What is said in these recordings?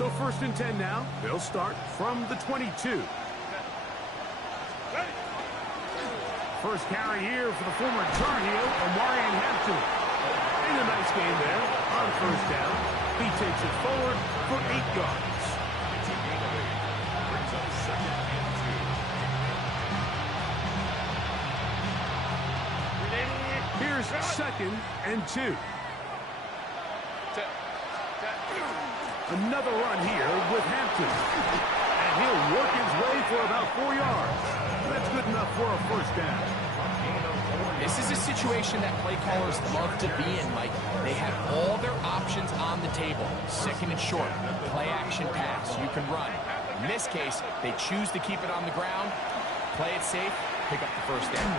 So 1st and 10 now. They'll start from the 22. First carry here for the former Tar Heel, Omarion Hampton. And a nice game there on 1st down. He takes it forward for 8 yards. Brings up 2nd and 2. Here's 2nd and 2. Another run here with Hampton. And he'll work his way for about 4 yards. That's good enough for a 1st down. This is a situation that play callers love to be in, Mike. They have all their options on the table. 2nd and short, play action pass, you can run. In this case, they choose to keep it on the ground, play it safe, pick up the 1st down.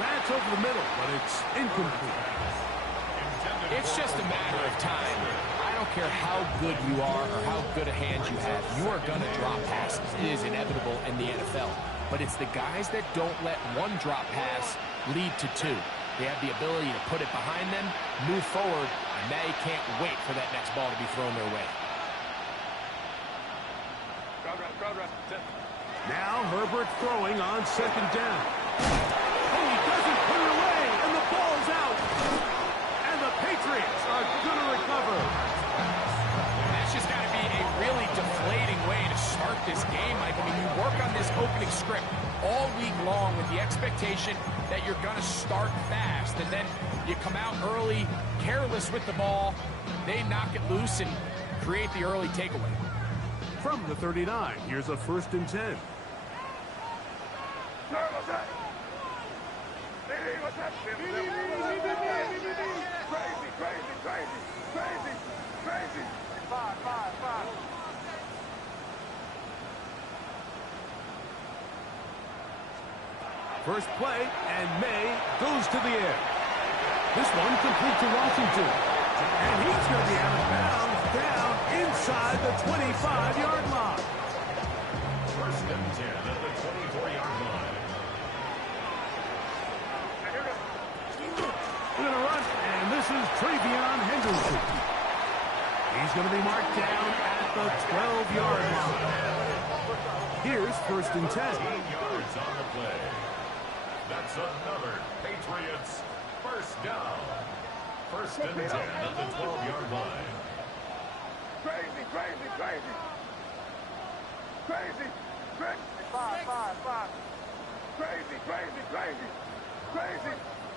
That's over the middle, but it's incomplete. It's just a matter of time. I don't care how good you are or how good a hand you have, you are going to drop passes. It is inevitable in the NFL. But it's the guys that don't let one drop pass lead to 2. They have the ability to put it behind them, move forward, and they can't wait for that next ball to be thrown their way. Now Herbert throwing on 2nd down. Oh, he doesn't put it away, and the ball's out. And the Patriots are going to recover. That's just got to be a really deflating way to start this game, Mike. I mean, you work on this opening script all week long with the expectation that you're going to start fast, and then you come out early, careless with the ball, they knock it loose and create the early takeaway. From the 39, here's a 1st and 10. First play, and May goes to the air. This one complete to Washington. And he's going to be out of bounds, down inside the 25-yard line. 1st and 10 at the 24-yard line. We're going to run, and this is Travion Henderson. He's going to be marked down at the 12-yard line. Here's 1st and 10. 8 yards on the play. That's another Patriots 1st down. 1st and 10 at the 12-yard line.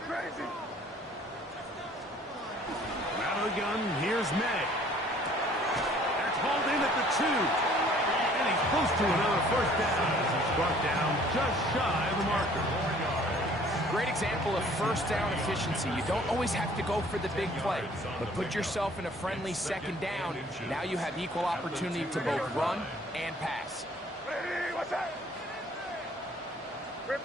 Crazy. Out of the gun, here's May. That's hauled in at the 2. And he's close to another 1st down. He's brought down just shy of the marker. Great example of 1st down efficiency. You don't always have to go for the big play, but put yourself in a friendly 2nd down. Now you have equal opportunity to both run and pass. What's that? Rip.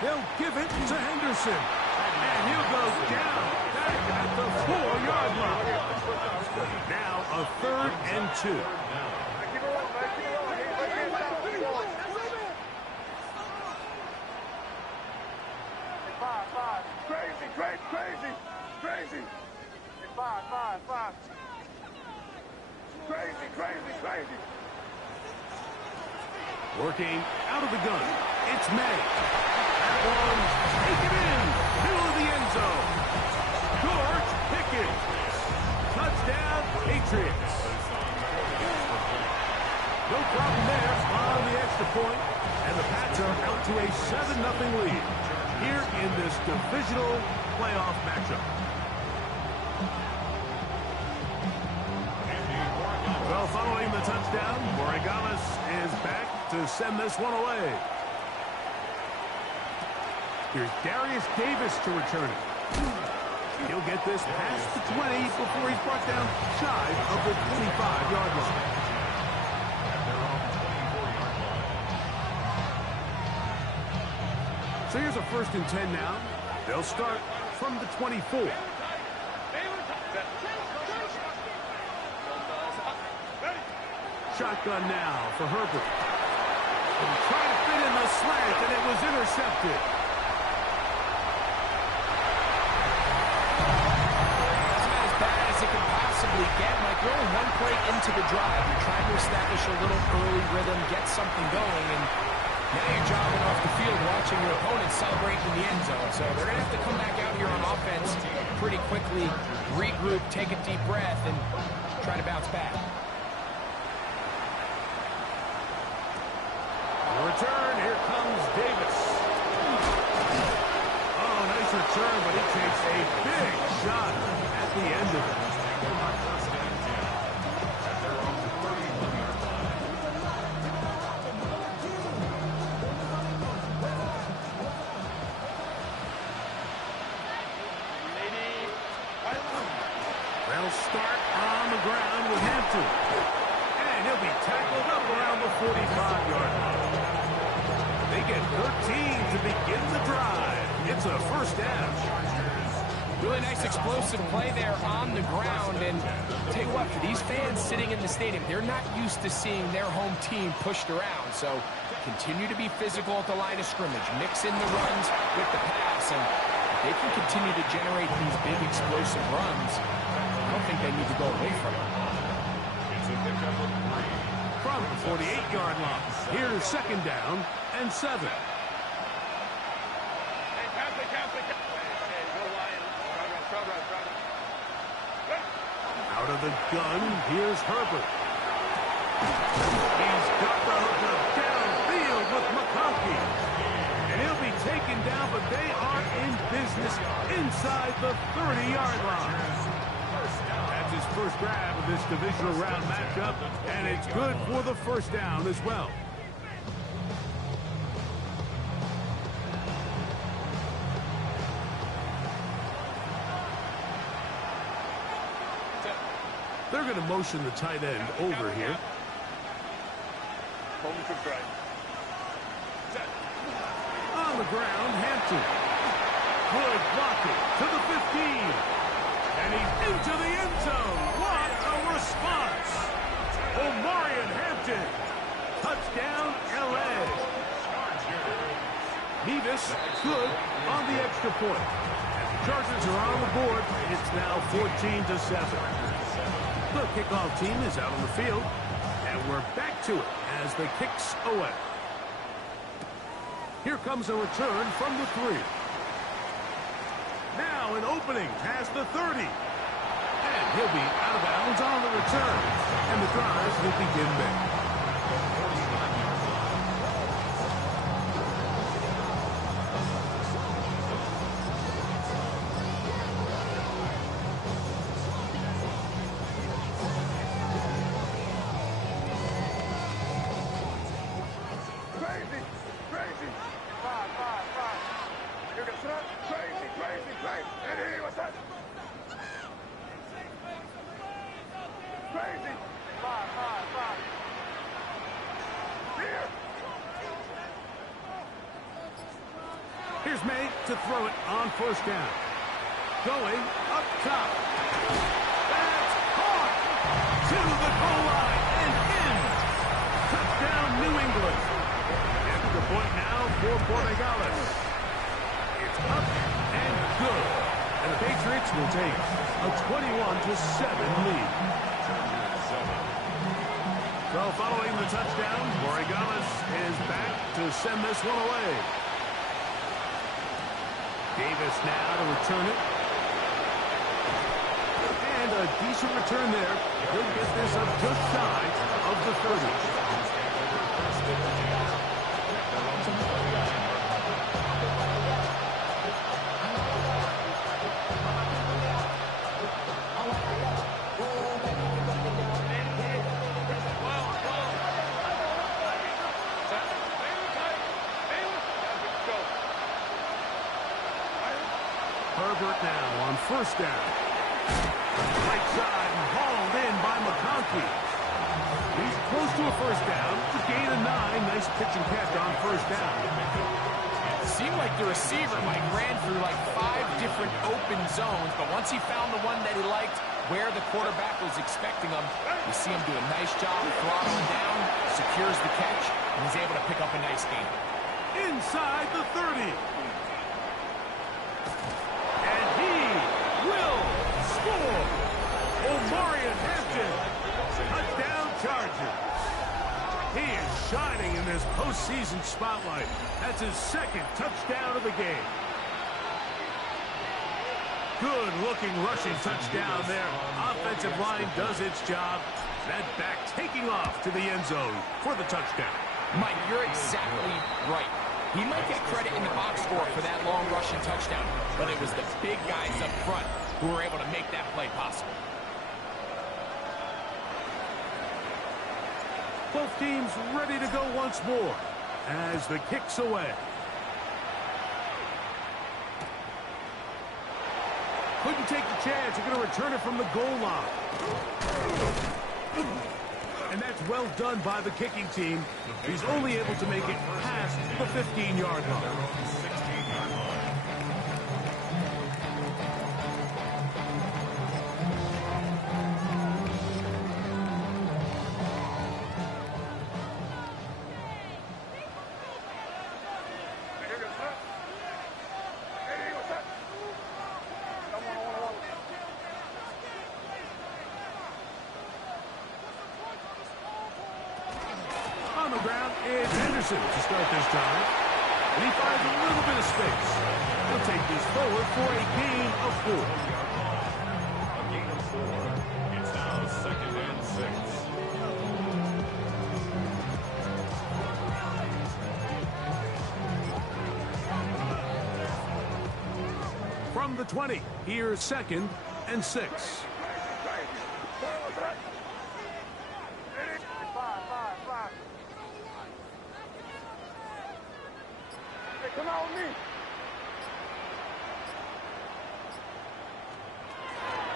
They'll give it to Henderson. And he'll go down back at the 4-yard line. Now a 3rd and 2. Crazy. Working out of the gun. It's May. That one's taken in. Middle of the end zone. George Pickens. Touchdown, Patriots. No problem there on the extra point. And the Pats are out to a 7-0 lead here in this divisional playoff matchup. Well, following the touchdown, Borregales is back to send this one away. Here's Darius Davis to return it. He'll get this past the 20 before he's brought down shy of the 25-yard line. So here's a 1st and 10 now. They'll start from the 24. Shotgun now for Herbert. Trying to fit in the slant, and it was intercepted. That's about as bad as it can possibly get. Like, you're only one play into the drive. You're trying to establish a little early rhythm, get something going, and now you're jogging off the field watching your opponent celebrate in the end zone. So they're going to have to come back out here on offense pretty quickly, regroup, take a deep breath, and try to bounce back. Return, here comes Davis. Oh, nice return, but he takes a big shot at the end of it. They'll start on the ground with Hampton. And he'll be tackled up around the 45-yard line. They get 13 to begin the drive. It's a first down. Really nice explosive play there on the ground. And I'll tell you what, for these fans sitting in the stadium, they're not used to seeing their home team pushed around. So continue to be physical at the line of scrimmage. Mix in the runs with the pass. And they can continue to generate these big explosive runs. I don't think they need to go away from it. From the 48-yard line, here's second down and 7. Out of the gun, here's Herbert. He's got the hookup downfield with McConkey. And he'll be taken down, but they are in business inside the 30-yard line. That's his first grab of this divisional round matchup, and it's good for the first down as well. They're going to motion the tight end over here. On the ground, Hampton. Good blocking to the 15. And he's into the end zone. What a response. Omarion Hampton. Touchdown, L.A. Nevis, good on the extra point. Chargers are on the board. It's now 14-7. The kickoff team is out on the field, and we're back to it as the kicks away. Here comes a return from the 3. Now an opening past the 30. And he'll be out of bounds on the return, and the drive will begin there. Here's May to throw it on first down. Going up top. That's caught to the goal line and in. Touchdown, New England. After the point now for Borregales. It's up and good. And the Patriots will take a 21-7 lead. So following the touchdown, Borregales is back to send this one away. Davis now to return it. And a decent return there. He'll get this up just shy of the 30. Herbert now on first down. Right side and hauled in by McConkey. He's close to a first down. To gain a 9. Nice pitch and catch on first down. Seemed like the receiver, Mike, ran through like 5 different open zones, but once he found the one that he liked, where the quarterback was expecting him, you see him do a nice job throttling down, secures the catch, and he's able to pick up a nice gain. Inside the 30. And he will score. Omarion Hampton. Touchdown Chargers. He is shining in this postseason spotlight. That's his 2nd touchdown of the game. Good-looking rushing touchdown there. Offensive line does its job. That back taking off to the end zone for the touchdown. Mike, you're exactly right. He might get credit in the box score for that long rushing touchdown, but it was the big guys up front who were able to make that play possible. Both teams ready to go once more as the kick's away. Couldn't take the chance. They're going to return it from the goal line. And that's well done by the kicking team. He's only able to make it past the 15-yard line. On the ground is Henderson to start this drive. And he finds a little bit of space. He'll take this forward for a gain of 4. A gain of 4. It's now 2nd and 6. From the 20, here's 2nd and 6. Come on with me.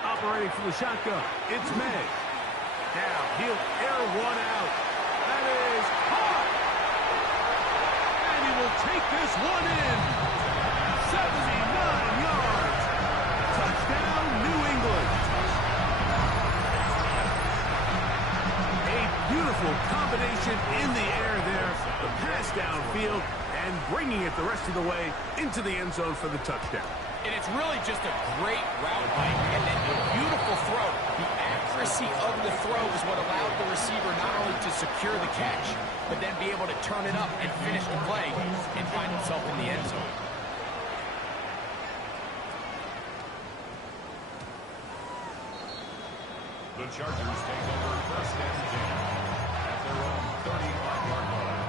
Operating from the shotgun, it's May. Now he'll air one out. That is caught. And he will take this one in. 79 yards. Touchdown, New England. A beautiful combination in the air there. The pass downfield and bringing it the rest of the way into the end zone for the touchdown. And it's really just a great route, Mike, and then a beautiful throw. The accuracy of the throw is what allowed the receiver not only to secure the catch, but then be able to turn it up and finish the play and find himself in the end zone. The Chargers take over 1st and 10 at their own 35-yard line.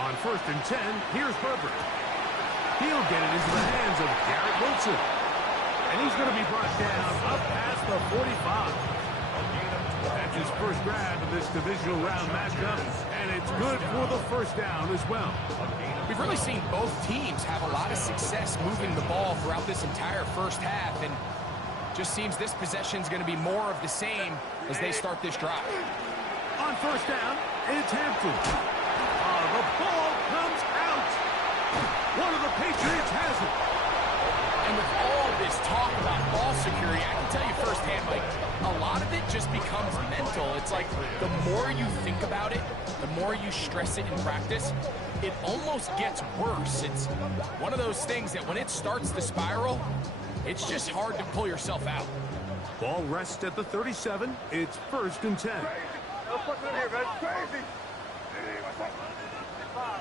On 1st and 10, here's Herbert. He'll get it into the hands of Garrett Wilson. And he's going to be brought down up past the 45. That's his first grab of this divisional round matchup, and it's good for the 1st down as well. We've really seen both teams have a lot of success moving the ball throughout this entire first half, and just seems this possession is going to be more of the same as they start this drive. On 1st down, it's Hampton. The ball comes out. One of the Patriots has it. And with all this talk about ball security, I can tell you firsthand, Mike, a lot of it just becomes mental. It's like the more you think about it, the more you stress it in practice, it almost gets worse. It's one of those things that when it starts to spiral, it's just hard to pull yourself out. Ball rests at the 37. It's 1st and 10. Let's put it here, man. Crazy. What's up? Five.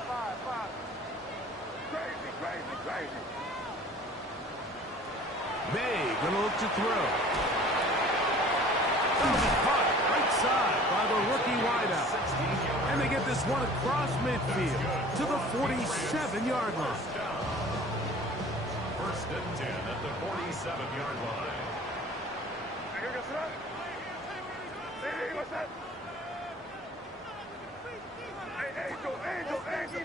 Crazy. May gonna look to throw. That'll be caught right side by the rookie wideout. And they get this one across midfield to the 47-yard line. 1st and 10 at the 47-yard line. Hey, what's that? Hey, Angel, crazy.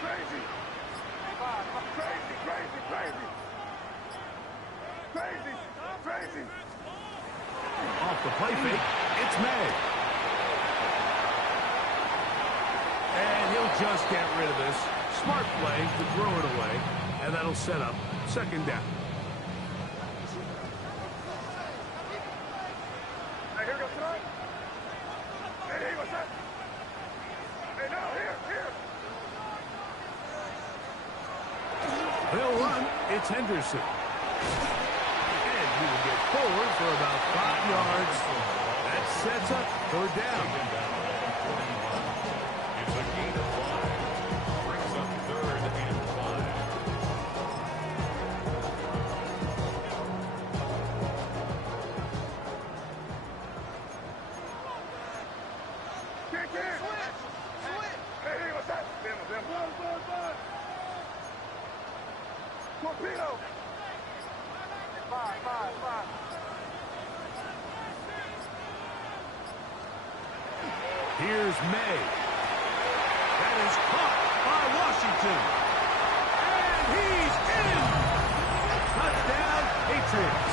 Crazy. play fake. It's May. And he'll just get rid of this. Smart play to throw it away. And that'll set up second down. Hey, here goes tonight. Hey, what's that? Hey, no, here. They'll run. It's Henderson. And he will get forward for about 5 yards. That sets up third down. It's a gain of 5. Brings up 3rd and 5. Kick in. Hey, what's that? Them. Torpedo. 5. Here's May. That is caught by Washington. And he's in. Touchdown, Patriots.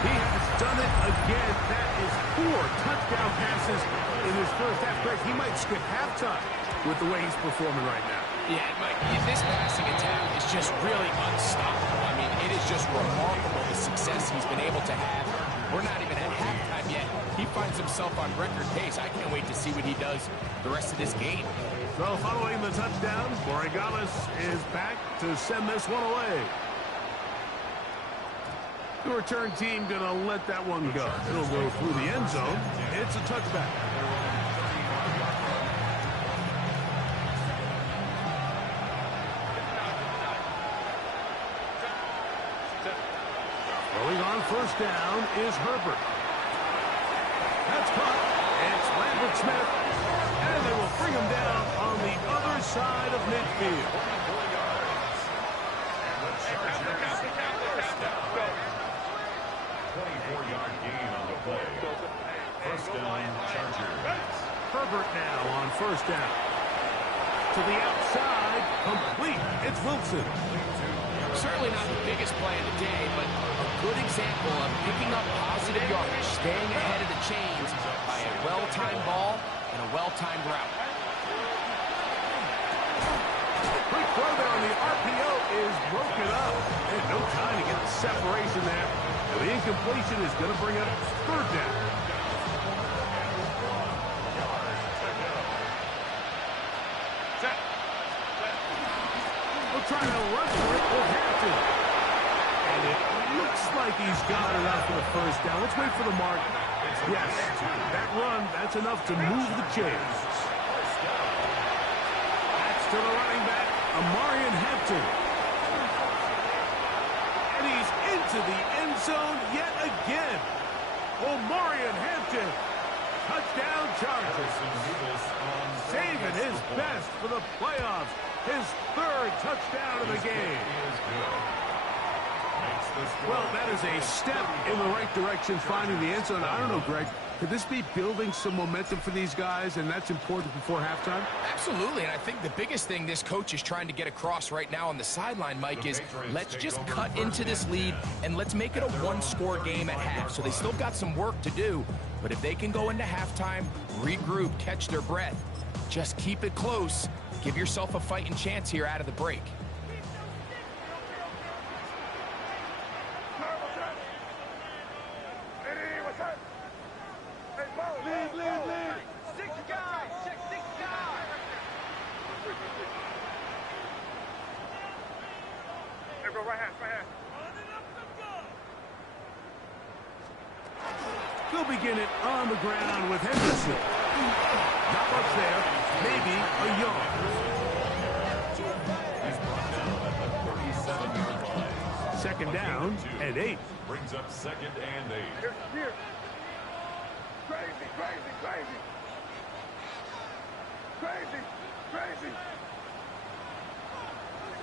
He has done it again. That is 4 touchdown passes in his first half. Greg, he might skip halftime with the way he's performing right now. Yeah, Mike, this passing attack is just really unstoppable. I mean, it is just remarkable the success he's been able to have. We're not even at halftime yet. He finds himself on record pace. I can't wait to see what he does the rest of this game. So following the touchdown, Borregales is back to send this one away. The return team going to let that one go. It'll go through the end zone. It's a touchback. Going on first down is Herbert. That's caught. It's Lambert Smith. And they will bring him down on the other side of midfield. And the Chargers first down. 24-yard gain on the play. First down, Chargers. Herbert now on first down. To the outside, complete. It's Wilson. Certainly not the biggest play of the day, but a good example of picking up positive yardage, staying ahead of the chains by a well-timed ball and a well-timed route. Quick throw there on the RPO is broken up. And no time to get the separation there. And the incompletion is going to bring up third down. We'll try to run through it. We'll have to. And it looks like he's got enough for the first down. Let's wait for the mark. Yes, that run, that's enough to move the chains. That's to the running back, Amarian Hampton. And he's into the end zone yet again. Amarian Hampton. Touchdown, Chargers. Saving his best for the playoffs. His 3rd touchdown of the game. Well, that is a step in the right direction, finding the end zone. I don't know, Greg. Could this be building some momentum for these guys, and that's important before halftime? Absolutely, and I think the biggest thing this coach is trying to get across right now on the sideline, Mike, is let's just cut into this lead, and let's make it a one-score game at half. So they still got some work to do, but if they can go into halftime, regroup, catch their breath, just keep it close, give yourself a fighting chance here out of the break. They'll begin it on the ground with Henderson. Not much there. Maybe a yard. He's brought down at the 37-yard line. Second down and 8. Brings up 2nd and 8. Here. Crazy. Crazy. Five. Crazy.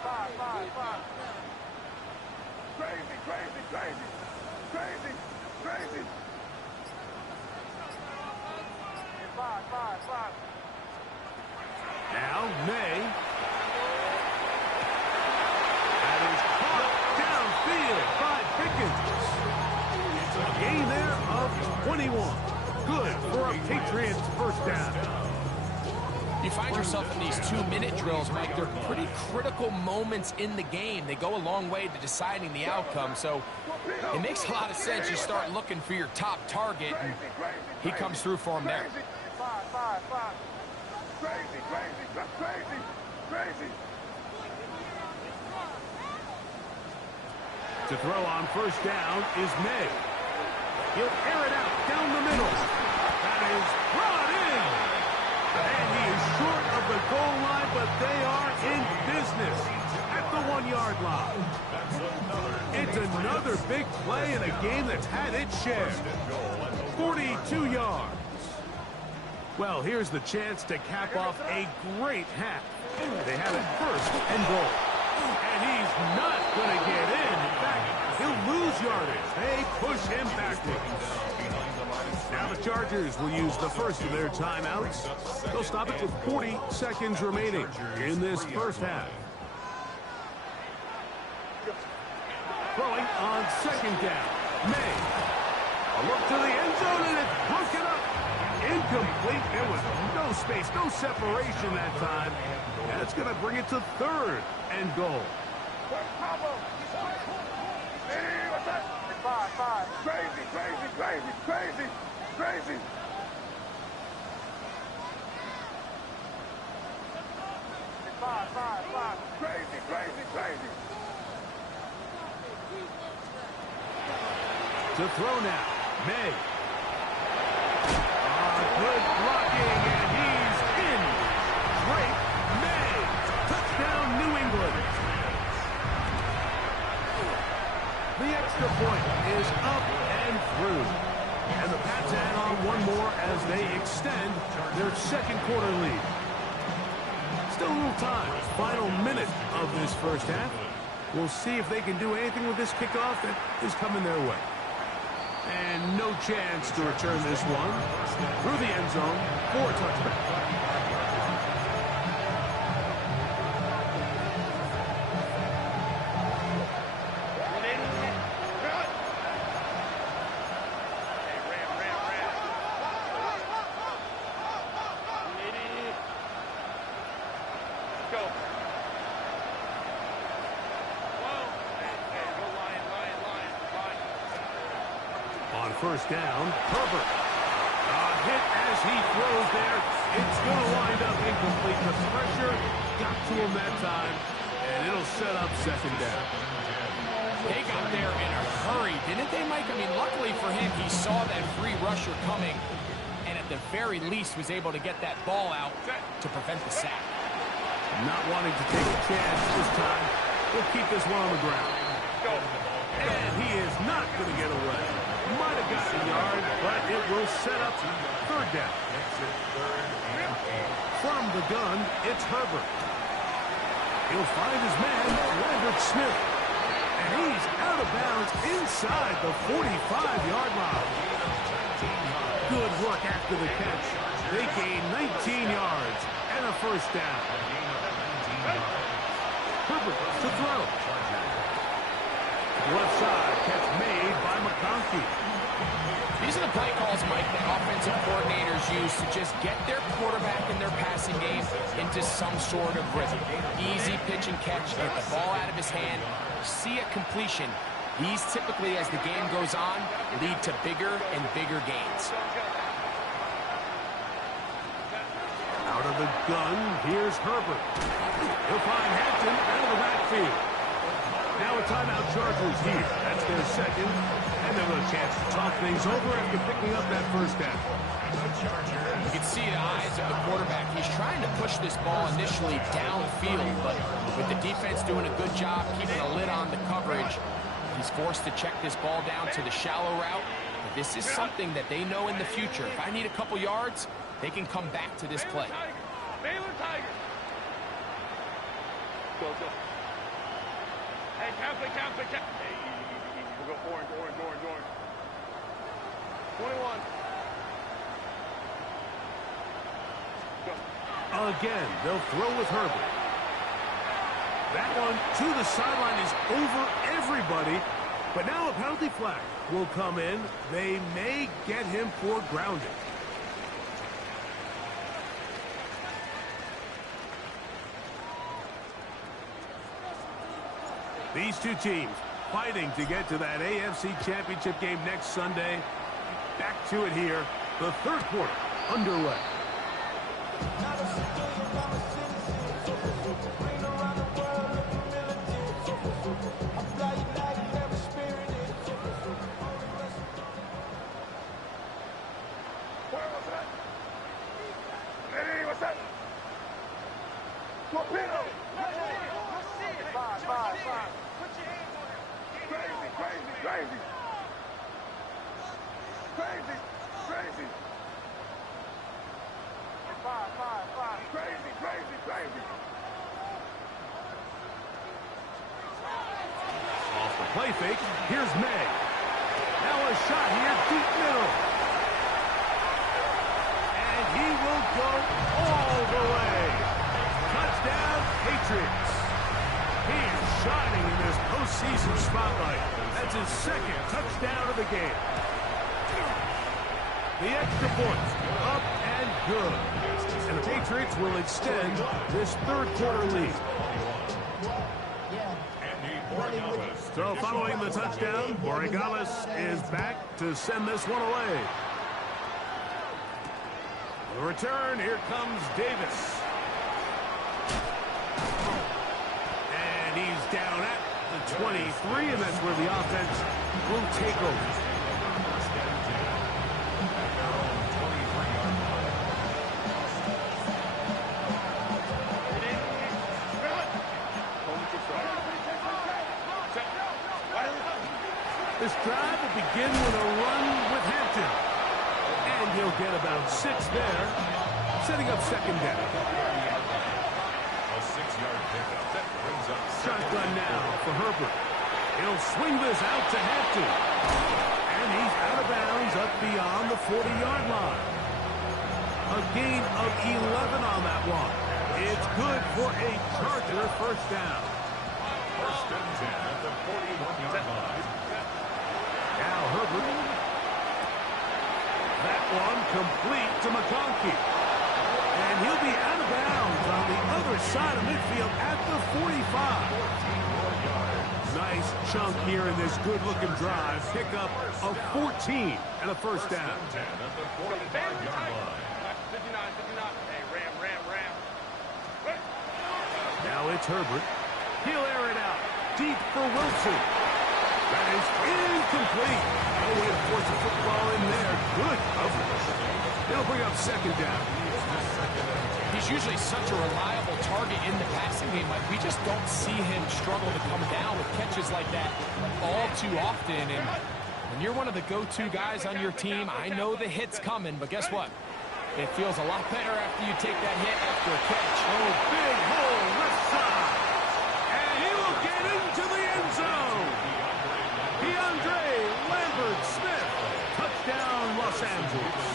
Five. Now May. That is caught downfield by Pickens. 21. Good for a Patriots first down. You find yourself in these 2-minute drills, Mike. They're pretty critical moments in the game. They go a long way to deciding the outcome, so it makes a lot of sense. You start looking for your top target, and he comes through for him there. Crazy. To throw on first down is May. He'll air it out down the middle. That is brought in. And he is short of the goal line, but they are in business at the 1-yard line. It's another big play in a game that's had its share. 42 yards. Well, here's the chance to cap off a great half. They have it first and goal. And he's not going to get in. In fact, he'll lose yardage. They push him backwards. Now the Chargers will use the first of their timeouts. They'll stop it with 40 seconds remaining in this first half. Throwing on second down. May. A look to the end zone, and it's broken up. Incomplete. There was no space, no separation that time. And it's going to bring it to third and goal. Five. Crazy. Crazy. To throw now. May. Good blocking, and he's in. Great May. Touchdown, New England. The extra point is up and through. And the Pats add on one more as they extend their second quarter lead. Still a little time. Final minute of this first half. We'll see if they can do anything with this kickoff that is coming their way. And no chance to return this one through the end zone for a touchback. On first down, Herbert. A hit as he throws there. It's going to wind up incomplete. The pressure got to him that time, and it'll set up second down. They got there in a hurry, didn't they, Mike? I mean, luckily for him, he saw that free rusher coming, and at the very least was able to get that ball out to prevent the sack. Not wanting to take a chance this time. We'll keep this one on the ground. And he is not going to get away. Might have got the yard, but it will set up third down. From the gun, it's Herbert. He'll find his man, Leonard Smith. And he's out of bounds inside the 45-yard line. Good work after the catch. They gain 19 yards and a first down. Herbert to throw. Left side, catch made by McConkey. These are the play calls, Mike, that offensive coordinators use to just get their quarterback in their passing game into some sort of rhythm. Easy pitch and catch, get the ball out of his hand, see a completion. These typically, as the game goes on, lead to bigger and bigger gains. Out of the gun, here's Herbert. He'll find Hampton out of the backfield. Now a timeout, Chargers here. That's their second, and they'll have a chance to talk things over after picking up that first down. You can see the eyes of the quarterback. He's trying to push this ball initially downfield, but with the defense doing a good job keeping a lid on the coverage, he's forced to check this ball down to the shallow route. But this is something that they know in the future. If I need a couple yards, they can come back to this play. Baylor Tiger. Go. Hey, count. Hey, we'll go orange. 21. Go. Again, they'll throw with Herbert. That one to the sideline is over everybody, But now a penalty flag will come in. They may get him for grounding. These two teams fighting to get to that AFC Championship game next Sunday. Back to it here. The third quarter underway. Play fake. Here's May. Now a shot here, deep middle. And he will go all the way. Touchdown, Patriots. He is shining in this postseason spotlight. That's his second touchdown of the game. The extra point, up and good. And the Patriots will extend this third quarter lead. So following the touchdown, Borregales is back to send this one away. The return, here comes Davis. And he's down at the 23, and that's where the offense will take over. This drive will begin with a run with Hampton. And he'll get about 6 there, setting up second down. A 6-yard pickup that brings up Shotgun now for Herbert. He'll swing this out to Hampton. And he's out of bounds up beyond the 40-yard line. A gain of 11 on that one. It's good for a Charger first down. First and 10 at the 41-yard line. Now Herbert. That one complete to McConkey. And he'll be out of bounds on the other side of midfield at the 45. Nice chunk here in this good-looking drive. Pick up a 14 and a first down. At the 45-yard line. Now it's Herbert. He'll air it out. Deep for Wilson. That is incomplete. No way to force a football in there. Good coverage. They'll bring up second down. He's usually such a reliable target in the passing game. Like, we just don't see him struggle to come down with catches like that all too often. And when you're one of the go-to guys on your team, I know the hit's coming, but guess what? It feels a lot better after you take that hit after a catch. Oh, big hole left side. And he will get into the end zone. Smith, touchdown Los Angeles.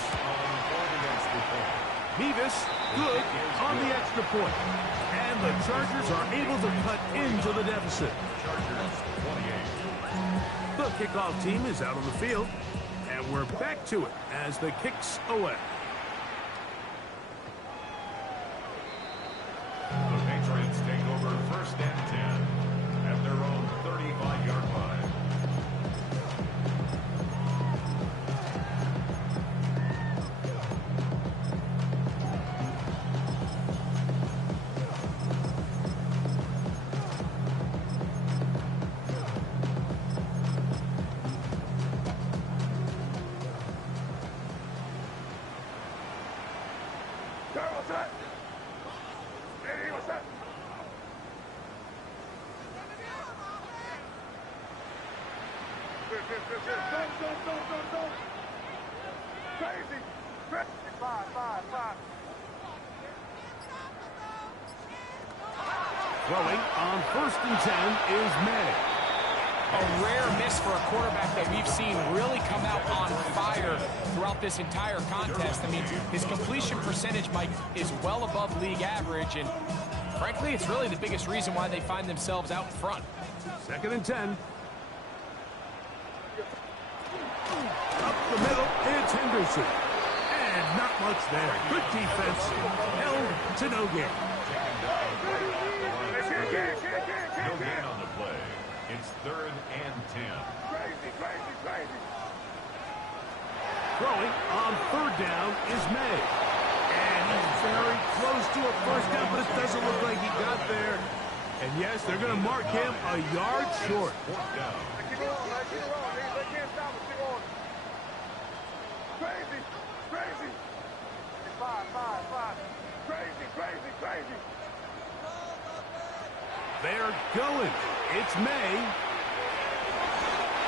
Nevis, good on the extra point. And the Chargers are able to cut into the deficit. The kickoff team is out on the field, and we're back to it as the kick's away. The Patriots take over first and 10 at their own 35-yard line. Throwing on first and 10 is May. A rare miss for a quarterback that we've seen really come out on fire throughout this entire contest. I mean, his completion percentage, Mike, is well above league average, and frankly, it's really the biggest reason why they find themselves out in front. Second and 10. Up the middle, it's Henderson. And not much there. Good defense. Held to no gain. No gain on the play. It's 3rd and 10. Crazy. Throwing on 3rd down is May. And he's very close to a first down, but it doesn't look like he got there. And yes, they're going to mark him a yard short. 4th down. Keep it on, man. Keep it on. They can't stop us. Keep on. Crazy. 5. Crazy. They're going. It's May.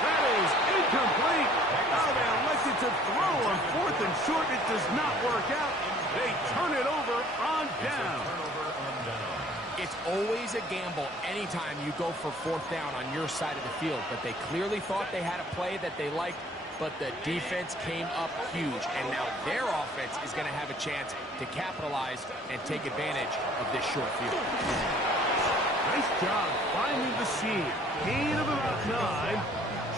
That is incomplete. Oh, they elected to throw on 4th and short. It does not work out. They turn it over on down. It's always a gamble anytime you go for 4th down on your side of the field, but they clearly thought they had a play that they liked, but the defense came up huge, and now their offense is going to have a chance to capitalize and take advantage of this short field. Nice job finding the seam. Gain of about 9.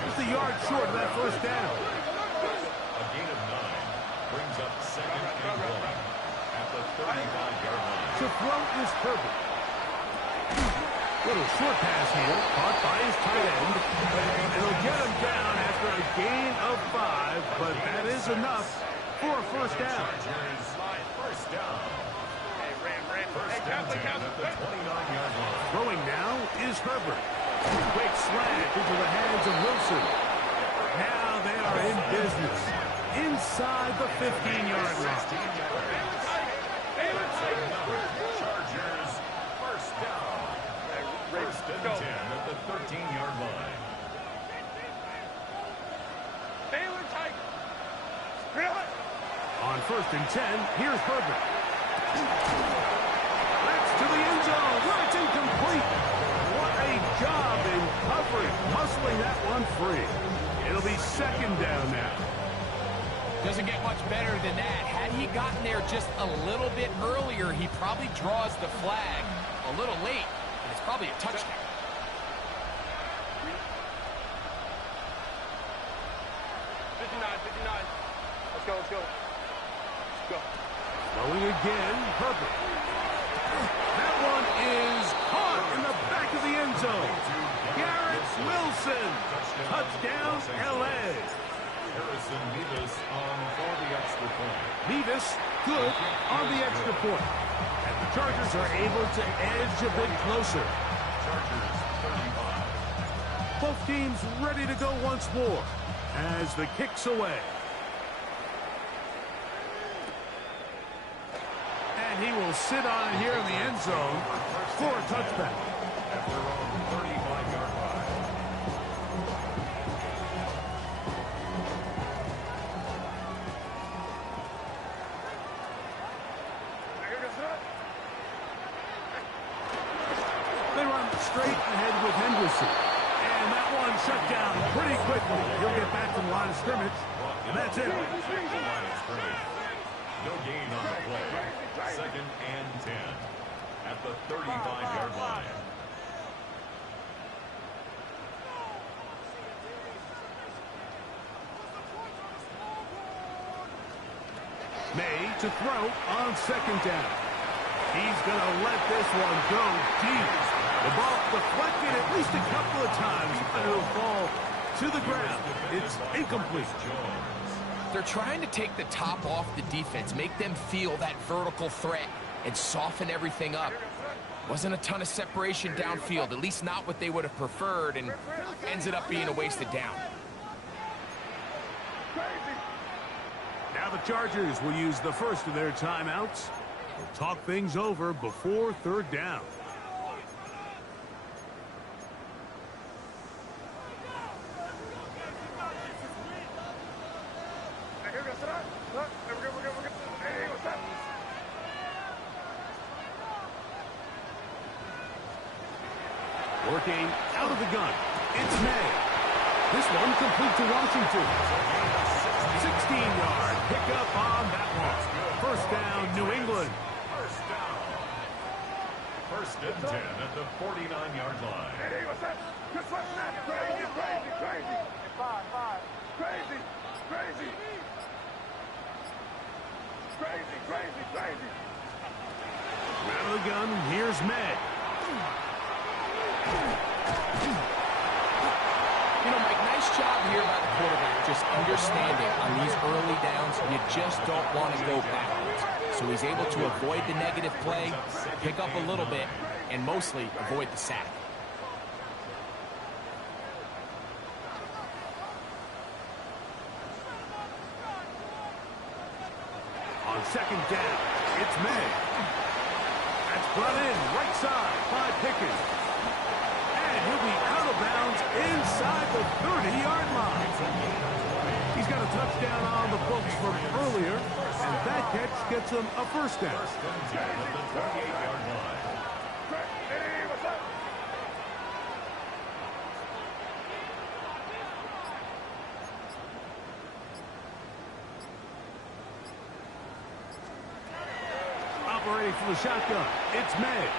Just a yard short of that first down. A gain of 9 brings up 2nd and 1 at the 35-yard line. To throw is Herbert. Little short pass here, caught by his tight end. It'll get him down after a gain of 5, but that is enough for a first down. Chargers, first down. First and 10 at the 29-yard line. Throwing now is Herbert. Quick slant into the hands of Wilson. Now they are in business inside the 15-yard line. Chargers, first down. First and 10 at the 13-yard line. On 1st and 10, here's Herbert. That's to the end zone where it's incomplete. What a job in covering, muscling that one free. It'll be 2nd down now. Doesn't get much better than that. Had he gotten there just a little bit earlier, he probably draws the flag a little late, and it's probably a touchdown. Let's go. Throwing again, Herbert. That one is caught in the back of the end zone. Garrett Wilson. Touchdown, L.A. Harrison Mevis on for the extra point. Mevis good on the extra point. And the Chargers are able to edge a bit closer. Chargers 35. Both teams ready to go once more as the kick's away. And he will sit on here in the end zone for a touchback. At their own 35-yard line. They run straight ahead with Henderson. And that one shut down pretty quickly. He'll get back to the line of scrimmage. And that's it. No gain on the play. 2nd and 10 at the 35-yard line. May to throw on 2nd down. He's going to let this one go deep. The ball deflected at least a couple of times, but it'll fall to the ground. It's incomplete. They're trying to take the top off the defense, make them feel that vertical threat, and soften everything up. Wasn't a ton of separation downfield, at least not what they would have preferred, and ended up being a wasted down. Now the Chargers will use the first of their timeouts. They'll talk things over before 3rd down. Working out of the gun. It's May. This one complete to Washington. 16-yard pickup on that one. First down, New England. First down. First and 10 at the 49-yard line. Hey, what's that? Crazy. Five. Crazy. Out of the gun, here's Meg. You know, Mike, nice job here by the quarterback, just understanding on these early downs, you just don't want to go backwards. So he's able to avoid the negative play, pick up a little bit, and mostly avoid the sack. On second down, it's Meg. That's brought in right side by Pickens. And he'll be out of bounds inside the 30-yard line. He's got a touchdown on the books from earlier, and that catch gets him a first down. First and 10 at the 28-yard line. Hey, what's up? Operating from the shotgun, it's Meg.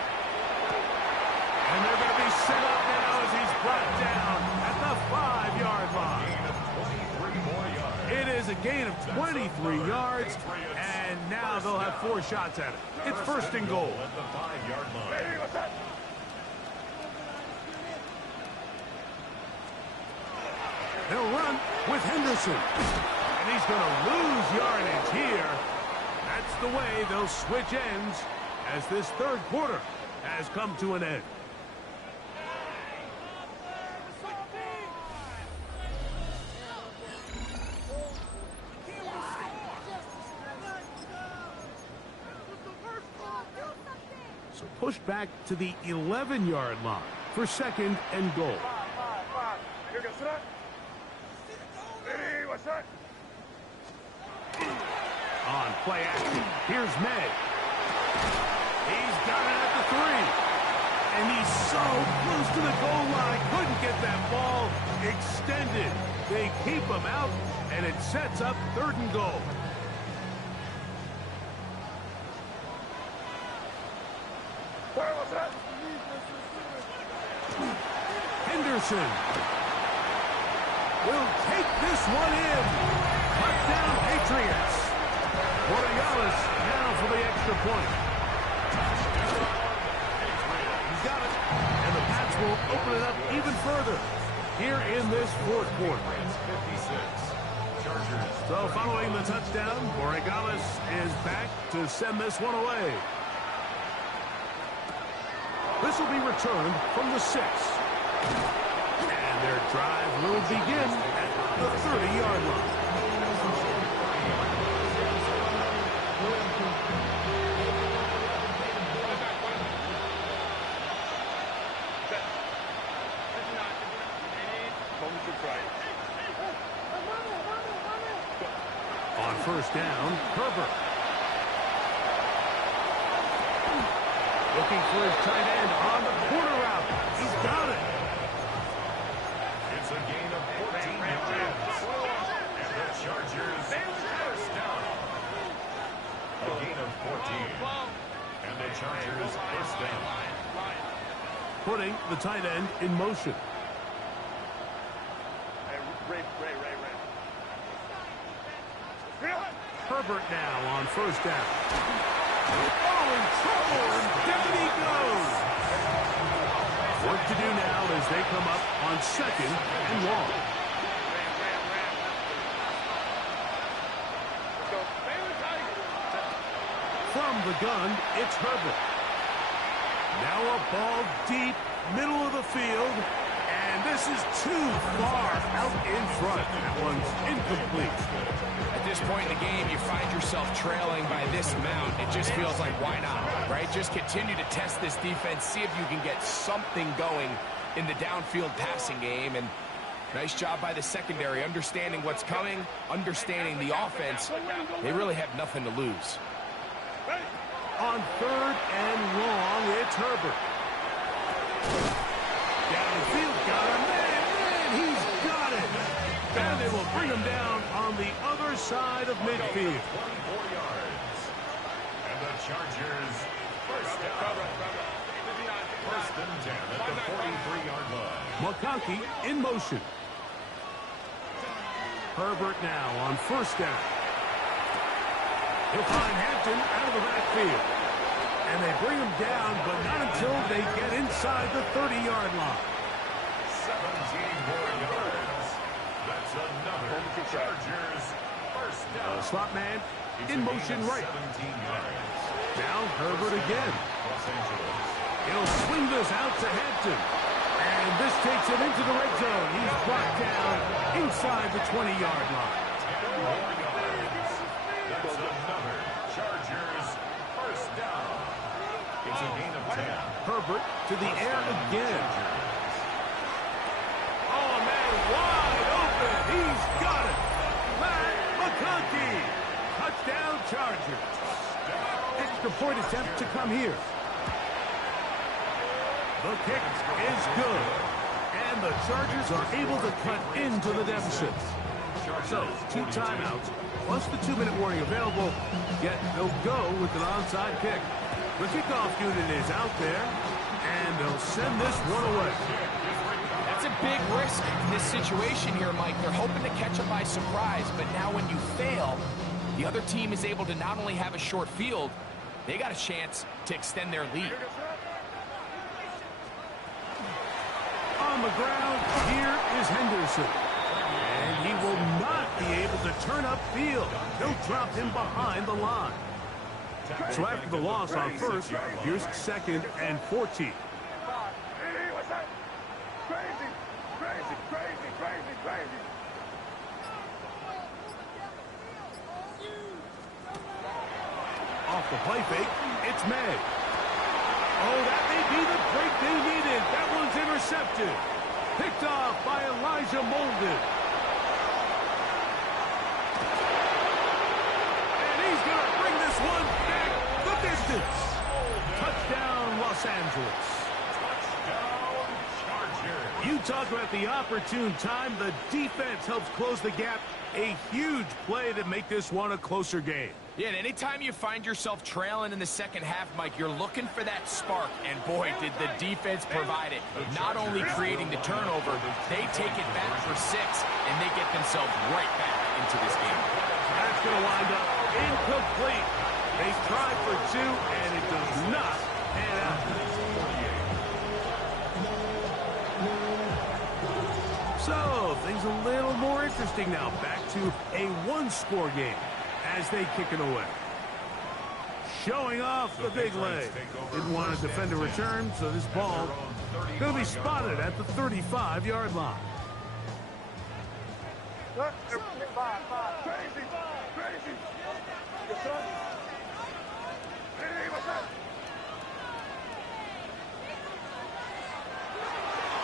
And they're going to be set up now as he's brought down at the 5-yard line. Gain of 23 more yards. It is a gain of 23 yards, and now they'll have 4 shots at it. It's first and goal. At the 5-yard line. Hey, what's up? He'll run with Henderson. And he's going to lose yardage here. That's the way they'll switch ends as this third quarter has come to an end. So pushed back to the 11-yard line for second and goal. Five. Here goes that. Hey, what's that? On play action, here's May. He's got it at the 3. And he's so close to the goal line, couldn't get that ball extended. They keep him out, and it sets up third and goal. Where was that? Henderson will take this one in. Touchdown, Patriots. Borregales now for the extra point. He's got it. And the Pats will open it up even further here in this fourth quarter. 56. Chargers. So following the touchdown, Borregales is back to send this one away. This will be returned from the 6. And their drive will begin at the 30-yard line. On first down, Herbert. Looking for his tight end on the corner route. He's got it. It's a gain of 14 yards. And the Chargers first down. A gain of 14. And the Chargers first down. Putting the tight end in motion. Ray. Herbert now on first down. Oh, in trouble, and down he goes. Work to do now as they come up on second and long. From the gun, it's Herbert. Now a ball deep, middle of the field, and this is too far out in front. That one's incomplete. At this point in the game, you find yourself trailing by this amount. It just feels like, why not, right? Just continue to test this defense, see if you can get something going in the downfield passing game. And nice job by the secondary, understanding what's coming, understanding the offense. They really have nothing to lose. On third and long, it's Herbert. Downfield, got him. Man, he's got it. And they will bring him down on the other side of midfield. 24 yards. And the Chargers first down. First and 10 at the 43-yard line. McConkey in motion. Herbert now on first down. He'll find Hampton out of the backfield. And they bring him down, but not until they get inside the 30-yard line. 17 more yards. That's another Chargers first down. Slot man in motion right. 17 yards. Now Herbert again. Los Angeles. He'll swing this out to Hampton. And this takes him into the red zone. He's brought down inside the 20-yard line. 10 more yards. That's another Chargers first down. It's a gain of 10. Herbert to the air again. Oh, man, wide open. He's got it. Matt McConkey. Touchdown, Chargers. Extra point attempt to come here. The kick is good. And the Chargers are able to cut into the deficit. So, 2 timeouts, plus the 2-minute warning available, yet they'll go with an onside kick. The kickoff unit is out there, and they'll send this one away. That's a big risk in this situation here, Mike. They're hoping to catch them by surprise, but now when you fail, the other team is able to not only have a short field, they got a chance to extend their lead. On the ground, here is Henderson. And he will not be able to turn upfield. They'll drop him behind the line. So after the loss on first, here's 2nd and 14. Hey, what's that? Crazy, crazy, crazy, crazy, crazy. Off the play fake, it's May. Oh, that may be the break they needed. That one's intercepted. Picked off by Elijah Molden. And he's going to bring this one back the distance. Touchdown, Los Angeles. Touchdown, Chargers. You talk about the opportune time. The defense helps close the gap. A huge play to make this one a closer game. Yeah, and anytime you find yourself trailing in the second half, Mike, you're looking for that spark. And boy, did the defense provide it. Not only creating the turnover, they take it back for 6, and they get themselves right back into this game. That's going to wind up incomplete. They tried for 2, and it does not pan out. So, things a little more interesting now. Back to a 1-score game as they kick it away. Showing off the big leg. Didn't want to defend a return, so this ball going to be spotted at the 35-yard line. Crazy, crazy. Yes, sir. Hey, what's that?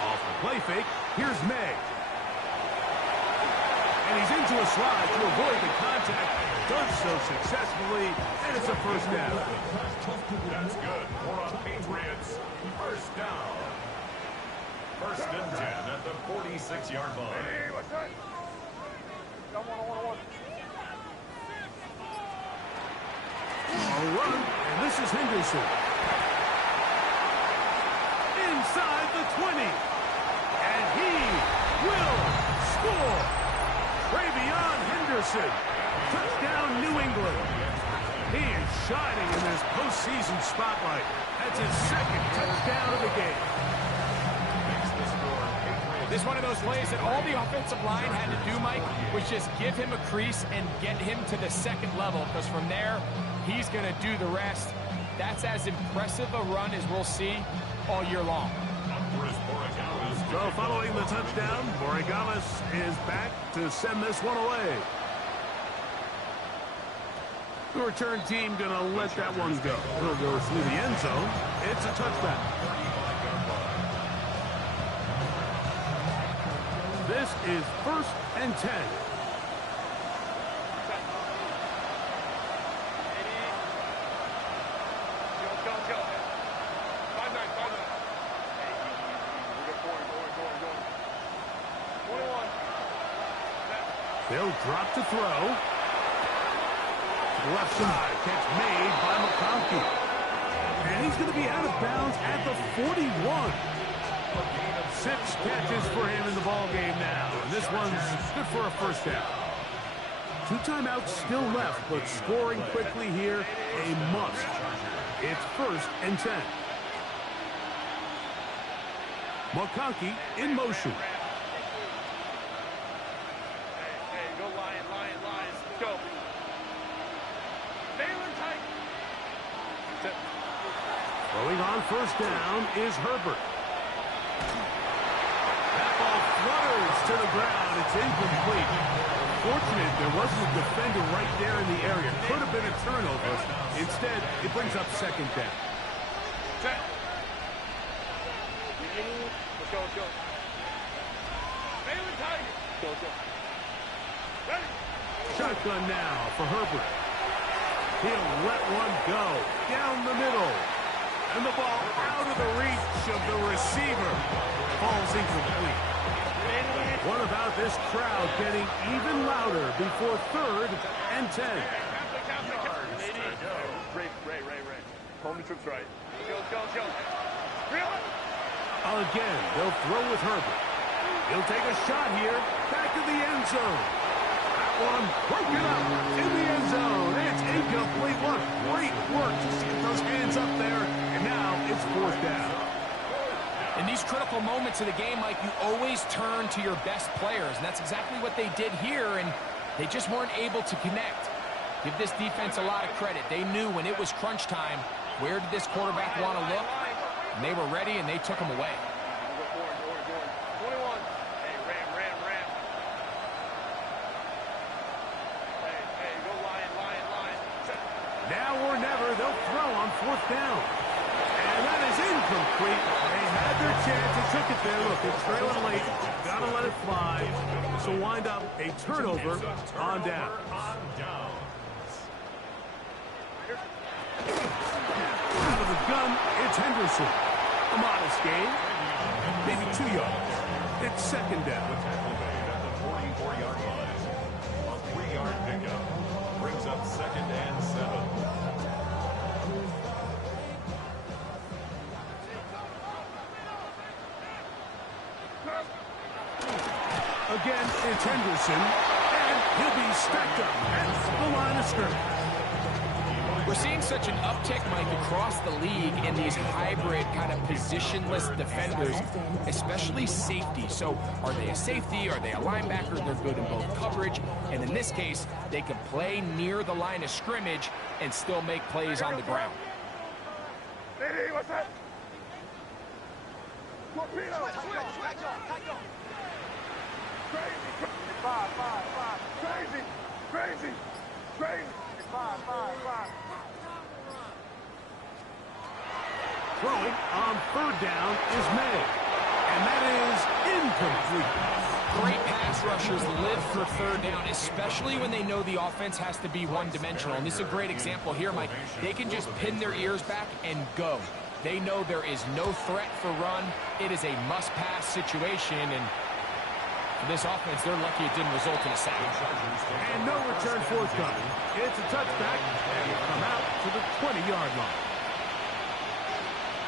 Off the play fake, here's May. And he's into a slide to avoid the contact. Does so successfully, and it's a first down. That's good for a Patriots first down. 1st and 10 at the 46-yard line. Hey, what's that? One. A run, and this is Henderson. Inside the 20. And he will score. Travion Henderson. Touchdown, New England. He is shining in this postseason spotlight. That's his 2nd touchdown of the game. This is one of those plays that all the offensive line had to do, Mike, was just give him a crease and get him to the 2nd level, because from there, he's going to do the rest. That's as impressive a run as we'll see all year long. So following the touchdown, Borregales is back to send this one away. The return team going to let that one go. It'll go through the end zone. It's a touchback. This is 1st and 10. They'll drop to throw. Left side, catch made by McConkey. And he's going to be out of bounds at the 41. 6 catches for him in the ball game now. And this one's good for a first down. 2 timeouts still left, but scoring quickly here, a must. It's 1st and 10. McConkey in motion. Hey, go Lions. Go. Balin tight. Throwing on 1st down is Herbert. That ball flutters to the ground. It's incomplete. Fortunate there wasn't a defender right there in the area. Could have been a turnover. Instead, it brings up 2nd down. Set. Let's go. Balin tight. Go. Ready. Shotgun now for Herbert. He'll let one go down the middle. And the ball out of the reach of the receiver. Falls incomplete. What about this crowd getting even louder before 3rd and 10? Ray. Home the troops right. Go. Again, they'll throw with Herbert. He'll take a shot here. Back to the end zone. That one broken up in the end zone. It's incomplete. What great work to get those hands up there. And now it's 4th down. In these critical moments of the game, Mike, you always turn to your best players, and that's exactly what they did here, and they just weren't able to connect. Give this defense a lot of credit. They knew when it was crunch time, where did this quarterback want to look? And they were ready, and they took him away. 21. Hey, ram. Hey, go Lion. Set. Now or never, they'll throw on 4th down. And that is incomplete. They had their chance. They took it there. Look, they're trailing late. Got to let it fly. So wind up a turnover on down. Out of the gun, it's Henderson. A modest gain. Maybe 2 yards. It's 2nd down. At the 44-yard line. A 3-yard pickup brings up 2nd and 7. Again, it's Henderson, and he'll be stacked up at the line of scrimmage. We're seeing such an uptick, Mike, across the league in these hybrid kind of positionless defenders, especially safety. So are they a safety? Are they a linebacker? They're good in both coverage. And in this case, they can play near the line of scrimmage and still make plays on the ground. Hey, what's that? Torpedo. Crazy. 5. Crazy. 5. Throwing on 3rd down is May. And that is incomplete. Great pass rushers live for 3rd down, especially when they know the offense has to be one-dimensional. And this is a great example here, Mike. They can just pin their ears back and go. They know there is no threat for run. It is a must-pass situation, and for this offense, they're lucky it didn't result in a sack. And no return forthcoming. It's a touchback, and will come out to the 20-yard line.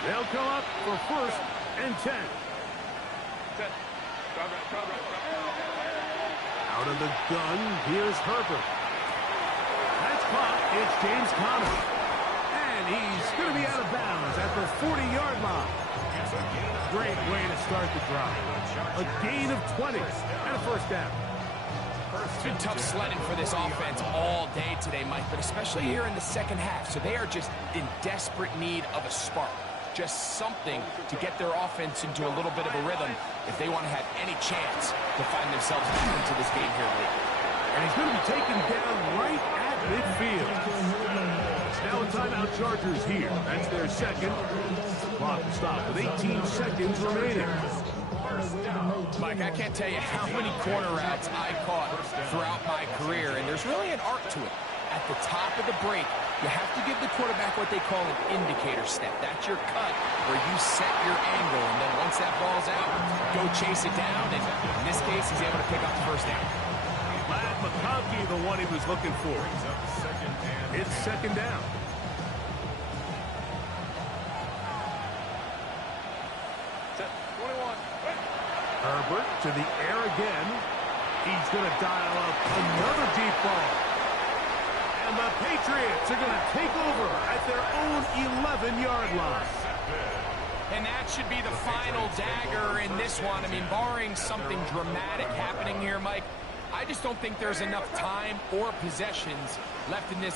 They'll come up for 1st and 10. Out of the gun, here's Herbert. That's caught. It's James Conner. And he's going to be out of bounds at the 40-yard line. Great way to start the drive. A gain of 20 and a 1st down. It's been tough sledding for this offense all day today, Mike, but especially here in the 2nd half. So they are just in desperate need of a spark. Just something to get their offense into a little bit of a rhythm if they want to have any chance to find themselves back into this game here late. And he's going to be taken down right at midfield. It's now a timeout Chargers here. That's their 2nd. Clock will stop with 18 seconds remaining. Mike, I can't tell you how many corner routes I caught throughout my career, and there's really an art to it. At the top of the break, you have to give the quarterback what they call an indicator step. That's your cut where you set your angle, and then once that ball's out, go chase it down, and in this case, he's able to pick up the 1st down. Glad McConkey the one he was looking for. It's 2nd down. Set. 21. Herbert to the air again. He's going to dial up another deep ball. And the Patriots are going to take over at their own 11-yard line. And that should be the final dagger in this one. I mean, barring something dramatic happening here, Mike, I just don't think there's enough time or possessions left in this game.